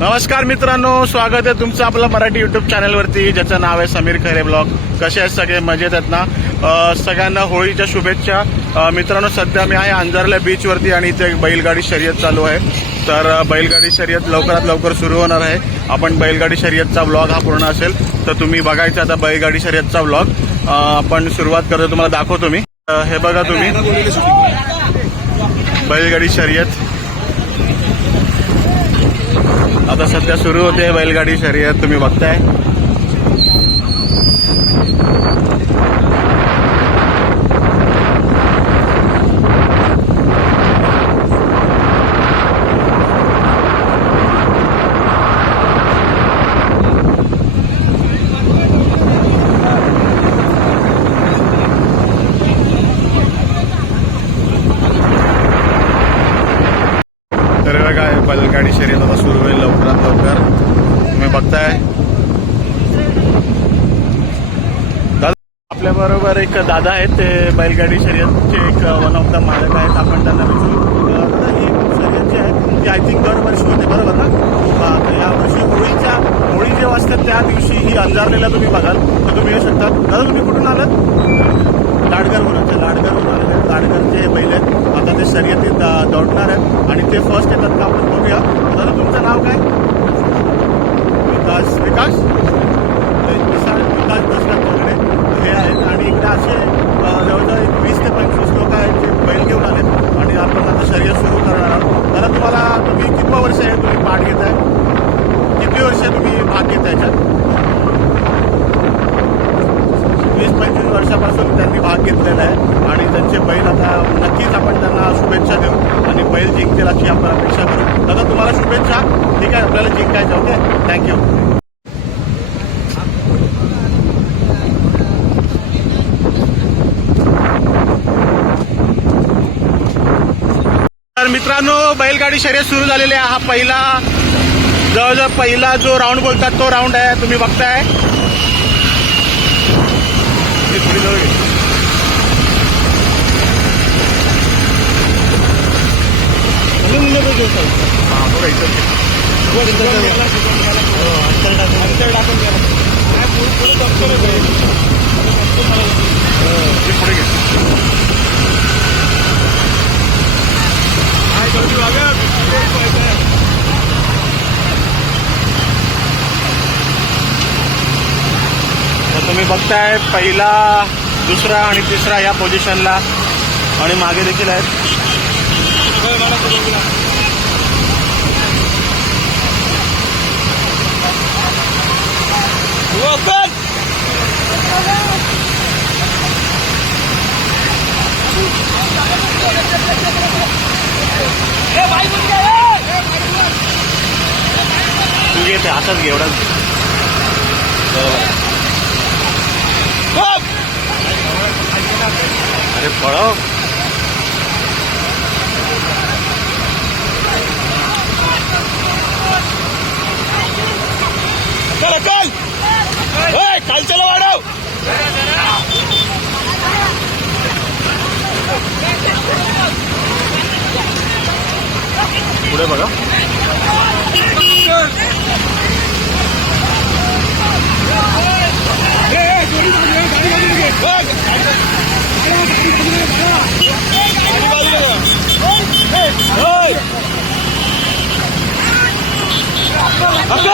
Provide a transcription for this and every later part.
नमस्कार मित्रांनो स्वागत आहे तुमचं आपलं मराठी युट्यूब चॅनलवरती ज्याचं नाव आहे समीर खरे ब्लॉग. कसे आहेत सगळे? मजेत आहेत ना? सगळ्यांना होळीच्या शुभेच्छा. मित्रांनो सध्या मी आहे अंजारल्या बीचवरती आणि इथे एक बैलगाडी शर्यत चालू आहे. तर बैलगाडी शर्यत लवकरात लवकर सुरू होणार आहे. आपण बैलगाडी शर्यतचा ब्लॉग हा पूर्ण असेल तर तुम्ही बघायचा आता बैलगाडी शर्यतचा ब्लॉग आपण सुरुवात करतो तुम्हाला दाखवतो मी. हे बघा तुम्ही. बैलगाडी शर्यत. आता सध्या सुरू होते बैलगाडी शर्यत तुम्ही बघताय तर हे बघा हे बैलगाडी शर्यत आता सुरू होईल लवकरात लवकर तुम्ही बघताय दादा आपल्या बरोबर एक दादा आहेत ते बैलगाडी शर्यतचे एक वन ऑफ द मालक आहेत. आपण त्यांना विचारू. ही शर्यत जी आहे ती आय थिंक दरवर्षी होते बरोबर ना? तर या वर्षी होळीच्या होळी जेव्हा असतात त्या दिवशी ही अंधारलेला तुम्ही बघाल. तर तुम्ही येऊ शकता. दादा तुम्ही कुठून आलात? लाडगरवरून ते लाडगरवरून आलेले आहेत लाडगरचे बैल आहेत. आता ते शर्यतीत दौडणार आहेत. आणि ते फर्स्ट येतात का आपण बघूया दादा तुमचं नाव काय विकास विकास ते विशाल विकास दशरथ तोगडे हे आहेत आणि इकडे असे अ, जवळजवळ एक वीस ते पंचवीस लोक आहेत जे बैल घेऊन आलेत आणि आपण आता शर्यत सुरू करणार आहोत दादा तुम्हाला तुम्ही किती वर्ष आहे तुम्ही पाठ घेताय किती वर्ष तुम्ही भाग घेताय याच्यात वीस पंचवीस वर्षापासून त्यांनी भाग घेतलेला आहे आणि त्यांचे बैल आता नक्कीच आपण त्यांना शुभेच्छा देऊ आणि बैल जिंकतील अशी आपण अपेक्षा करू दादा तुम्हाला शुभेच्छा ठीक आहे आपल्याला जिंकायचं ओके थँक्यू तर मित्रांनो बैलगाडी शर्यत सुरू झालेली आहे. हा पहिला जवळजवळ पहिला जो राऊंड बोलतात तो राऊंड आहे. तुम्ही बघताय. बघायचं थोडी जवळ घे. हा, बघा इथं घे. हे पुढे घे. तर तुम्ही बघताय पहिला दुसरा आणि तिसरा या पोझिशनला आणि मागे देखील आहेत तू घे ते हातात घे एवढाच. अरे पळव चला चल काल चला वाढव पुढे बघा अकल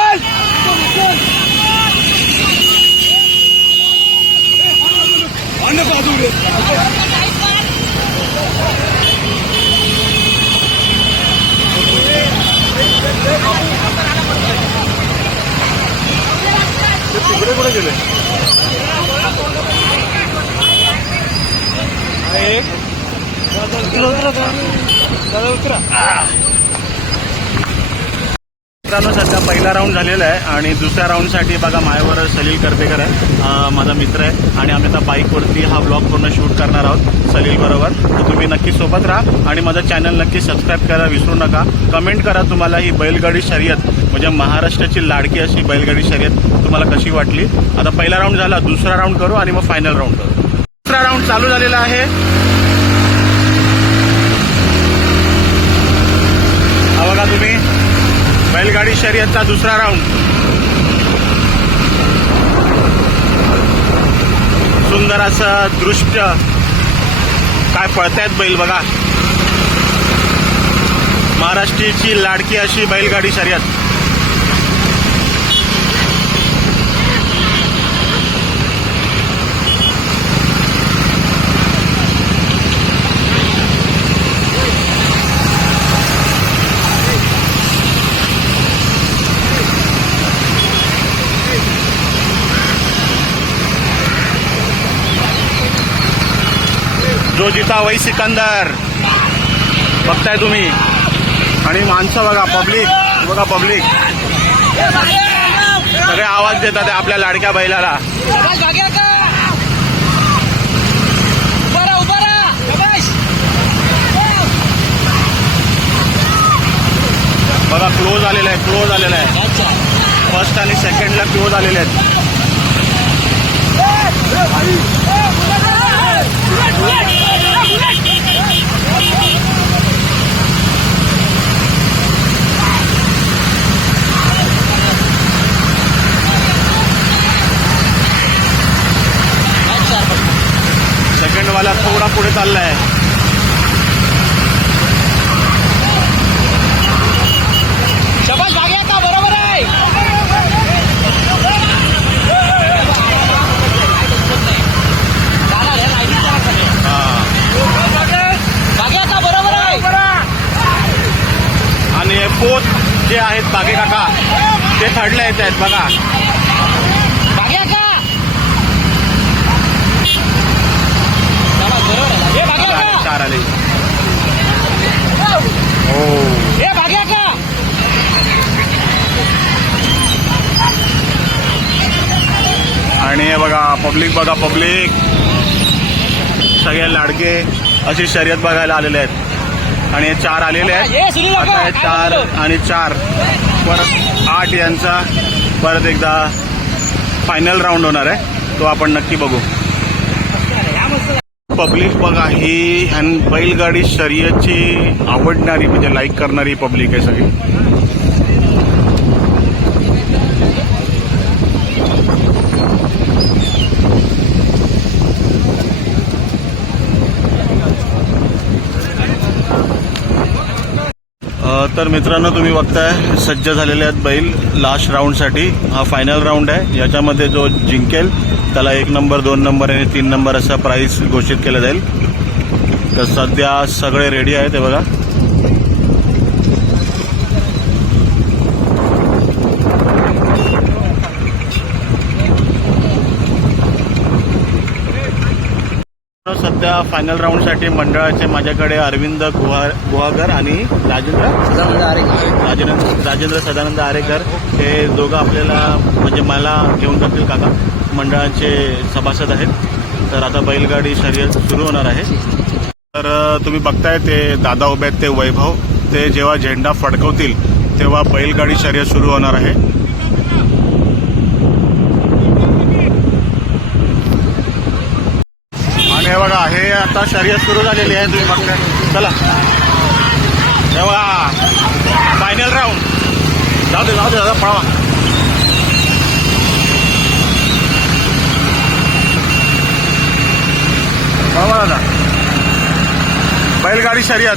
ते तिकडे कुठे गेले मित्रांनो सध्या पहिला राऊंड झालेला आहे आणि दुसऱ्या राऊंडसाठी बघा माझ्यावर सलील करपेकर आहे. माझा मित्र आहे आणि आम्ही आता बाईकवरती हा ब्लॉग पूर्ण शूट करणार आहोत सलील बरोबर. तर तुम्ही नक्की सोबत राहा आणि माझं चॅनल नक्की सबस्क्राईब करायला विसरू नका. कमेंट करा तुम्हाला ही बैलगाडी शर्यत म्हणजे महाराष्ट्राची लाडकी अशी बैलगाडी शर्यत तुम्हाला कशी वाटली. आता पहिला राऊंड झाला दुसरा राऊंड करू आणि मग फायनल राऊंड करू. दुसरा राऊंड चालू झालेला आहे हा बघा तुम्ही. बैलगाडी शर्यतचा दुसरा राऊंड सुंदर असं दृश्य काय पळतायत बैल बघा. महाराष्ट्रीची लाडकी अशी बैलगाडी शर्यत. जो जिता वही सिकंदर बघताय तुम्ही आणि माणसं बघा पब्लिक बघा पब्लिक सगळे आवाज देतात आपल्या लाडक्या बैलाला बघा क्लोज आलेला आहे क्लोज आलेला आहे फर्स्ट आणि सेकंडला क्लोज आलेले आहेत अच्छा सेकंडवाला थोडा पुढे चाललाय शबाश भाग्या का बरोबर आहे जाणार आहे, लाईनीत जाणार भाग्या का बरोबर आहे. आणि हे पोत जे आहेत बागे काका ते थर्डला येत आहेत बघा भाग्या का शबाश, बरोबर आहे. ए, चार आले. हो. ए भाग्या का? आणि हे बघा पब्लिक बघा पब्लिक. सगळे लाडके अशी शर्यत बघायला आलेले आहेत. आणि हे चार आलेले आहेत. आता हे चार? आणि चार. परत आठ यांचा. परत एकदा फायनल राऊंड होणार आहे. तो आपण नक्की बघू. पब्लिक बघा ही ह्यान बैलगाडी शर्यतची आवडणारी म्हणजे लाईक करणारी पब्लिक आहे सगळी. तर मित्रांनो तुम्ही बघताय सज्ज झालेले आहेत बैल. लास्ट राऊंडसाठी हा फायनल राऊंड आहे. याच्यामध्ये जो जिंकेल त्याला एक नंबर दोन नंबर आणि तीन नंबर असा प्राईज घोषित केला जाईल. तर सध्या सगळे रेडी आहेत हे बघा. सध्या फायनल राऊंडसाठी मंडळाचे माझ्याकडे अरविंद गुहा गुहागर आणि राजेंद्र राजेंद्र राजेंद्र सदानंद आरेकर हे दोघं आपल्याला म्हणजे मला घेऊन जातील काका. मंडळाचे सभासद आहेत. तर आता बैलगाडी शर्यत सुरू होणार आहे. तर तुम्ही बघताय ते दादा उभे आहेत ते वैभव. ते जेव्हा झेंडा फडकवतील तेव्हा बैलगाडी शर्यत सुरू होणार आहे आणि हे बघा हे आता शर्यत सुरू झालेली आहे तुम्ही बघताय चला. तेव्हा फायनल राऊंड जाऊ दे जाऊ दे दादा पळवा. पळवा दादा. बैलगाडी शर्यत.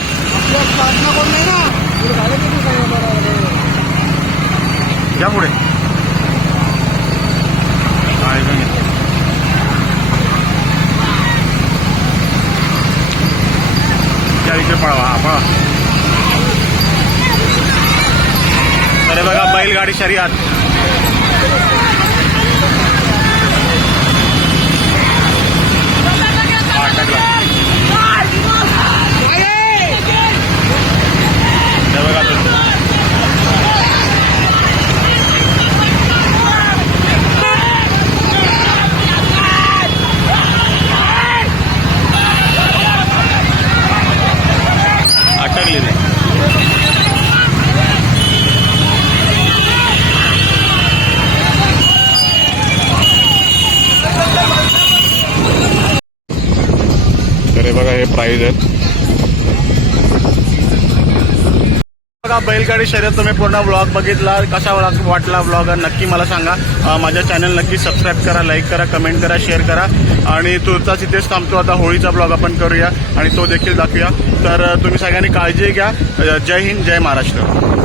या पुढे. हा, पळवा हा पळवा. अरे बघा बैलगाडी शर्यत हा, टाकला. हे बघा तुम्ही. अटकली ते आयोजन बघा बैलगाडी शर्यत तुम्ही पूर्ण ब्लॉग बघितला कसा वाटला ब्लॉग नक्की मला सांगा. माझ्या चॅनल नक्की सबस्क्राईब करा लाईक करा कमेंट करा शेअर करा. आणि तुर्ताच इथेच थांबतो. आता होळीचा ब्लॉग आपण करूया आणि तो देखील दाखवूया. तर तुम्ही सगळ्यांनी काळजी घ्या. जय हिंद जय महाराष्ट्र.